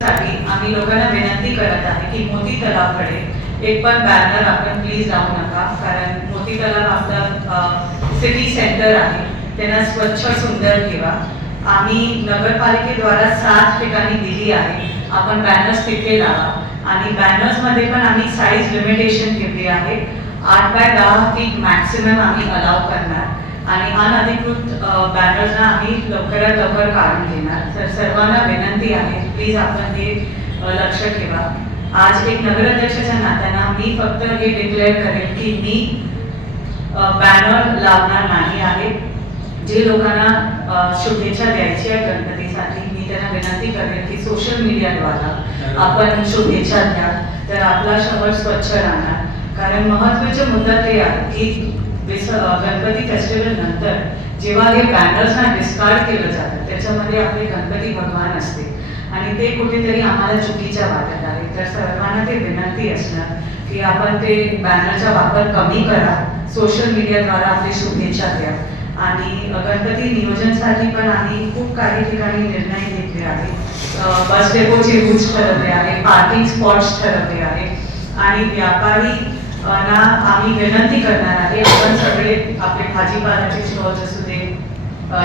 आम्ही लोकांना विनंती करत आहे की मोती तलावकडे एक पण बॅनर आपण प्लीज लावू नका, कारण मोती तलाव आपला सिटी सेंटर आहे, त्यांना स्वच्छ सुंदर ठेवा. आम्ही नगरपालिकेद्वारा 7 ठिकाणी दिली आहे, आपण बॅनर्स तिथे लावा आणि बॅनर्समध्ये पण आम्ही साईज लिमिटेशन ठेवली आहे. 8 बाय 10 फीट मॅक्सिमम आम्ही अलाव करणार आणि अनधिकृत बॅनर्सना आम्ही लवकरात लवकर काढून घेणार. तर सर्वांना विनंती आहे, प्लीज आपण हे लक्ष ठेवा. आज एक नगराध्यक्षाच्या नात्यानं मी फक्त हे डिक्लेअर करेन की मी बॅनर लावणार नाही आहे. जे लोकांना शुभेच्छा द्यायची आहे गणपतीसाठी, मी त्यांना विनंती करेन की सोशल मीडियाद्वारा आपण शुभेच्छा द्या, तर आपला शहर स्वच्छ राहणार. कारण महत्त्वाचा मुद्दा ते आहे की गणपती फेस्टिवल नंतर जेव्हा हे बॅनर्सना डिस्कार्ड केलं जातं, त्याच्यामध्ये आपले गणपती भगवान असते आणि ते कुठेतरी आम्हाला चुकीच्या वाटत आहे. तर सर्वांना ते विनंती असणार की आपण ते बॅनरचा वापर कमी करा, सोशल मीडियाद्वारा आपली शुभेच्छा द्या. आणि गणपती नियोजनसाठी पण आम्ही खूप काही ठिकाणी निर्णय घेतले आहे. बस डेपोचे रूट्स ठरवले आहे, पार्किंग स्पॉट्स ठरवले आहे आणि व्यापारी ना आम्ही विनंती करणार आहे, आपण सगळे आपले भाजीपाल्याचे स्टॉल्स असू दे,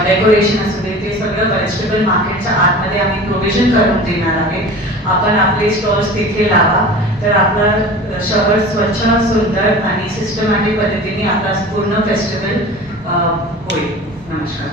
डेकोरेशन असू दे, ते सगळं व्हेजिटेबल मार्केटच्या आतमध्ये आम्ही प्रोव्हिजन करून देणार आहे. आपण आपले स्टॉल्स तिथे लावा, तर आपला शहर स्वच्छ, सुंदर आणि सिस्टमॅटिक पद्धतीने आपला पूर्ण फेस्टिवल होईल. नमस्कार.